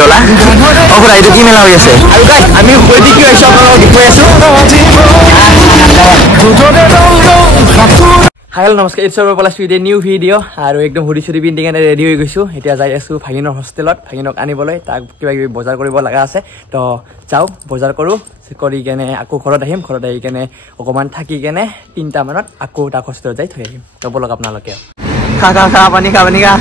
ডলা ও খুৰা এইটো কি মেলা হৈ আছে আৰু গাইস আমি কৈদি কি হৈছে আপোনালোকক দেখুৱাই আছো হাইল নমস্কাৰ it's your Palash with a new video আৰু একদম হুডি চুডি পিন্ধি কেনে ৰেডি হৈ গৈছো এতিয়া যাই আছো ভাগিনৰ হোষ্টেলত ভাগিনক আনিবলৈ তাক কিবা কিবি বজাৰ কৰিব লগা আছে তো যাও বজাৰ কৰো কৰি কেনে আকৌ ঘৰত আহিম ঘৰত আহি কেনে অকমান থাকি কেনে 3টা মানত আকৌ তাক হোষ্টেলত যাই থৈ আহিম তো বলক আপোনালোকে খা পানী খা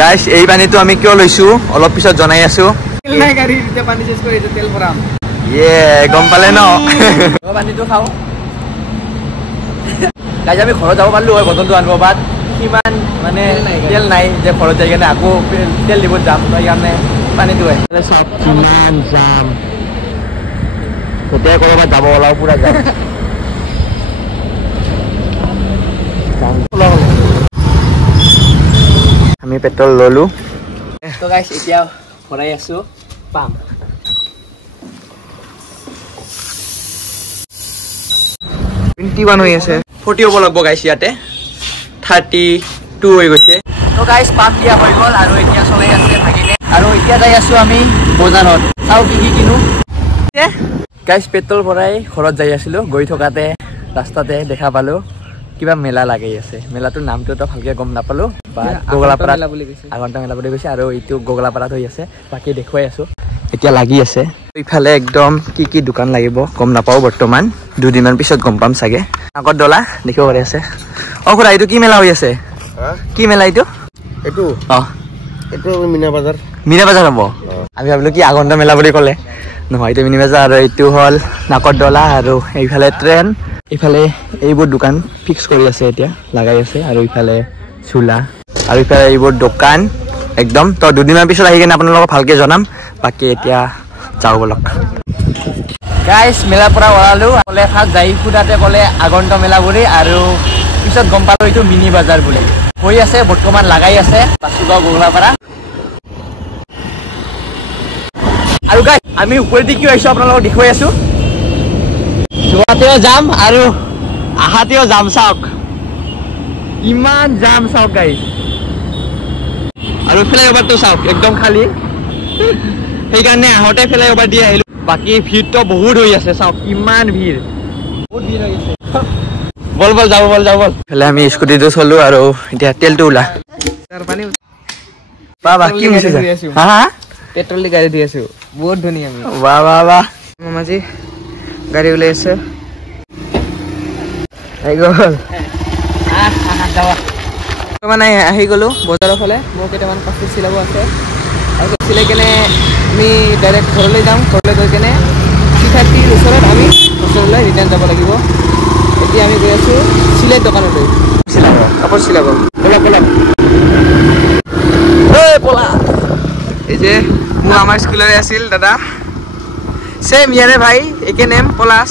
গাইস এই পানীটো আমি কিয় লৈছো অলপ পিছত জনাই আছো তেল নাই গাড়ীতে পানী চেঞ্জ কৰি তেল ভৰাম গম পালে ন পানীটো খাও গাইস আমি ঘৰত যাব পাৰলো হয় বটলটো আনব বাট কিমান মানে তেল নাই যে ঘৰত যাই কেনে আকৌ তেল দিব যাম তো ইয়ানে পানীটো হয় সব কিমান যাম তেতিয়া কৰবাত যাব ওলাও পুৰা যাম আমি পেট্ৰল ললো তো গাইস এতিয়া ভৰাই আছো পাম 21 হৈ আছে 40 হ'ব লাগব গাইস ইয়াতে 32 হৈ গৈছে তো গাইস পাম দিয়া হৈ গল আৰু এতিয়া চলাই আছে ভাগিনে আৰু এতিয়া যাই আছো আমি বজাৰত চাও কি কিনো গাইস পেট্ৰল ভৰাই ঘৰত যাই আছিলো গৈ থকাতে ৰাস্তাতে দেখা পালো কিবা মেলা লাগি আছে মেলাটোৰ নামটো তো ভালকে গম নাপালো বা গোগলাপাৰা বুলি কৈছে আগন্তা মেলা বুলি কৈছে আৰু এইটো গোগলাপাৰাত হৈ আছে বাকি দেখুৱাই আছো এতিয়া লাগি আছে ইফালে একদম কি দোকান লাগিব গম নাপাও বৰ্তমান দুদিনমান পিছত গম পাম চাগে আগত ডলা দেখিব পাৰি আছে ও খুৰা এইটো কি মেলা হৈ আছে কি মেলা এইটো এইটো মিনা বাজাৰ হ'ব আমি ভাবিলো কি আগন্তা মেলা বুলি ক'লে নহয় এইটো মিনি বাজাৰ আৰু এইটো হ'ল নাকত ডলা আৰু এইফালে ট্ৰেন ইফালে এইবোৰ দোকান ফিক্স কৰি আছে এতিয়া লাগাই আছে আৰু ইফালে চুলা আৰু ইফালে এইবোৰ দোকান একদম তো দুদিনৰ পিছত আহি কেনে আপোনালোকক ভালকে জনাম বাকি এতিয়া যাও বলক গাইস মেলা পৰা ওলালো ক'লে ফাৰ্ষ্ট যাই ফুটাতে ক'লে আগন্ত মেলা বুলি আৰু পিছত গম পালো এইটো মিনি বাজাৰ বুলি হৈ আছে বৰ্তমান লাগাই আছে বাসুগাঁও গোগলাপাৰা আৰু গাইস আমি ওপৰেদি কি হৈছে আপোনালোকক দেখুৱাই আছো যোৱাতেও যাম আৰু আহাতেও যাম চাওক ইমান যাম চাওক গাইস আৰু ফ্লাইওভাৰটো চাওক একদম খালি সেইকাৰণে আহোঁতে ফ্লাইওভাৰ দি আহিলো বাকি ভিৰটো বহুত হৈ আছে চাওক ইমান ভিৰ বহুত ভিৰ হৈ আছে বল যাও ফেলে আমি স্কুটিটো চলো আৰু এতিয়া তেলটো উলা বাবা কি হৈছে হা পেট্ৰল দি গাড়ী দি আছো বহুত ধুনীয়া আমি বাহ মামাজি গাড়ী ওলাই আছে আহি গ'ল মানে আহি গ'লো বজাৰৰ ফালে মোৰ কেইটামান কাপোৰ চিলাব আছে আৰু চিলাই কেনে আমি ডাইৰেক্ট ঘৰলৈ যাম ঘৰলৈ গৈ কেনে 3:30 ওচৰত আমি হোষ্টেললৈ ৰিটাৰ্ণ যাব লাগিব এতিয়া আমি গৈ আছো চিলাই দোকানলৈ কাপোৰ চিলাব পলা এই যে মোৰ আমাৰ স্কুলৰে আছিল দাদা সেম ইয়াৰে ভাই একে নেম পলাশ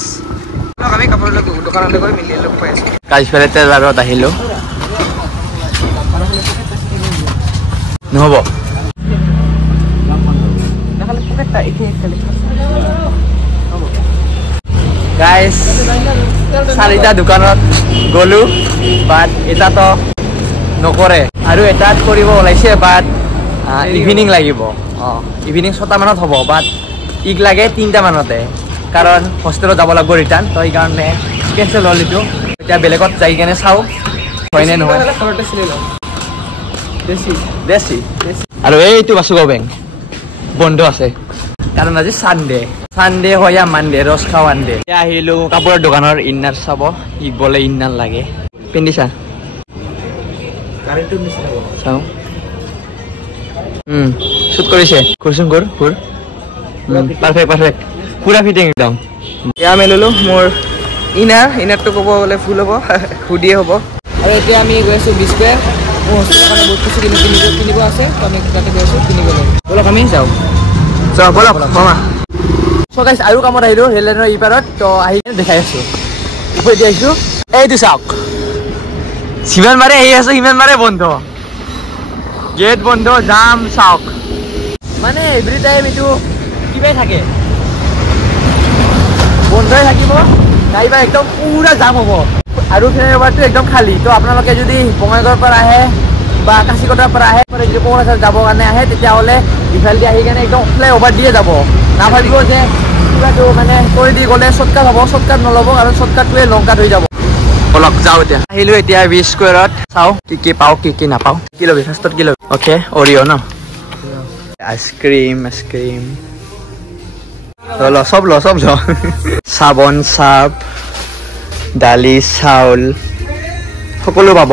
আমি কাপোৰ দোকানলৈ গৈ মিলি লগ পাই আছো কাইফালে তেলাৰত আহিলো নহব গাইস 4টা দোকানত গলো বাট এটাতো নকৰে আৰু এটাত কৰিব ওলাইছে বাট ইভিনিং লাগিব ইভিনিং 6টা মানত হ'ব বাট ইক লাগে 3টা মানতে কাৰণ হোষ্টেলত যাব লাগিব ৰিটাৰ্ণ তো এইকাৰণে কেনচেল হ'ল এইটো এতিয়া বেলেগত যাই কেনে চাওঁ হয়নে নহয় দেশী আৰু এইটো বাসুগাঁও বেংক বন্ধ আছে কাৰণ আজি সানডে হয় মানডে ৰস খাওঁ আনডে এতিয়া আহিলো কাপোৰৰ দোকানৰ ইন্নাৰ চাব ই বোলে ইন্নাৰ লাগে পিন্ধিছা চাওঁ শুট কৰিছে কৰচোন কৰ পাৰফেক্ট পুৰা ফিটিং একদম এয়া মেলিলো মোৰ ইনাৰটো ক'ব গ'লে ফুল হ'ব হুডিয়ে হ'ব আৰু এতিয়া আমি গৈ আছো বিস্কুৱেৰ মোৰ হোষ্টেলৰ কাৰণে বহুত কিছু কিনিব আছে তো আমি তাতে গৈ আছো কিনিবলৈ বলক আমি যাওঁ বলক মামা চ' গাইছ আৰু কামত আহিলো ৰেললাইনৰ ইপাৰত তো আহি দেখাই আছো ওপৰেদি আহিছো এইটো চাওক যিমান মাৰে আহি আছো সিমান মাৰে বন্ধ গেট বন্ধ যাম চাওক মানে এভৰি টাইম এইটো কিবাই থাকে বন্ধই থাকিব গাড়ীবাৰ একদম পুৰা জাম হ'ব আৰু ফ্লাইওভাৰটো একদম খালী তো আপোনালোকে যদি বঙাইগাঁৱৰ পৰা আহে বা কাশীকটাৰ পৰা আহে যদি কোকৰাঝাৰ যাবৰ কাৰণে আহে তেতিয়াহ'লে ইফালেদি আহি কেনে একদম ফ্লাই অভাৰ দিয়ে যাব নাভাবিব যে কিবাটো মানে কৰি দি গ'লে শ্বৰ্টকাট হ'ব শ্বৰ্টকাট নল'ব কাৰণ শ্বৰ্টকাটটোৱে লং কাট হৈ যাব বলক যাওঁ এতিয়া আহিলো এতিয়া বি স্কুৱেৰত চাওঁ কি পাওঁ কি নাপাওঁ কি ল'বি ফাৰ্ষ্টত কি ল'বি অ'কে অৰিঅ' ন আইচক্ৰীম ল চব ল চাবোন চাৰ্ফ দালি চাউল সকলো পাব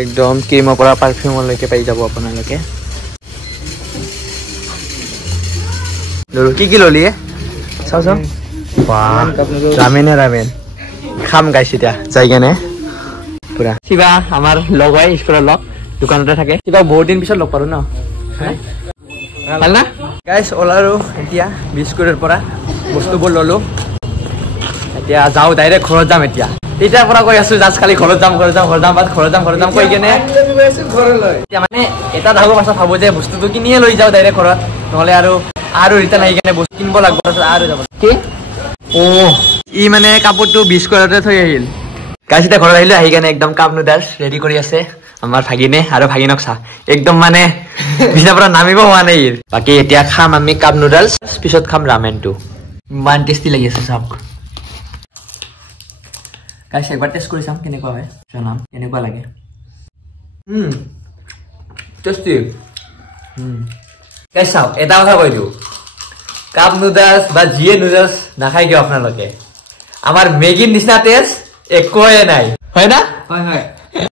একদম ক্ৰীমৰ পৰা পাৰফিউমলৈকে পাই যাব আপোনালোকে কি ললি চাওঁ ৰামেন খাম গাইছ এতিয়া যাই কেনে পুৰা কিবা আমাৰ লগ হয় স্কুলৰ লগ দোকানতে থাকে কিবা বহুত দিন পিছত লগ পাৰো ন ভাল না গাইছ ওলালো এতিয়া বিস্কুটৰ পৰা বস্তুবোৰ ললো এতিয়া যাওঁ ডাইৰেক্ট ঘৰত যাম এতিয়া তেতিয়াৰ পৰা কৈ আছো জাষ্ট খালি ঘৰত যাম কৈ কেনে এতিয়া মানে এটা ধাগৰ পাছত ভাবো যে বস্তুটো কিনিয়ে লৈ যাওঁ ডাইৰেক্ট ঘৰত নহ'লে আৰু ৰিটাৰ্ণ আহি কেনে বস্তু কিনিব লাগিব আৰু যাব কি ই মানে কাপোৰটো বিস্কুটতে থৈ আহিল গাইছ এতিয়া ঘৰত আহিলো আহি কেনে একদম কাপ নুডলছ ৰেডি কৰি আছে আমাৰ ভাগিনে আৰু ভাগিনক চা একদম মানে বিছনাৰ পৰা নামিব হোৱা নাই বাকী এতিয়া খাম আমি কাপ নুডলছ পিছত খাম ৰামেনটো ইমান টেষ্টি লাগি আছে চাওক গাইছ একবাৰ টেষ্ট কৰি চাম কেনেকুৱা হয় জনাম কেনেকুৱা লাগে টেষ্টি গাইছ চাওক এটা কথা কৈ দিওঁ কাপ নুডলছ বা যিয়ে নুডলছ নাখায় কিয় আপোনালোকে আমাৰ মেগীৰ নিচিনা টেষ্ট একোৱে নাই হয় না হয়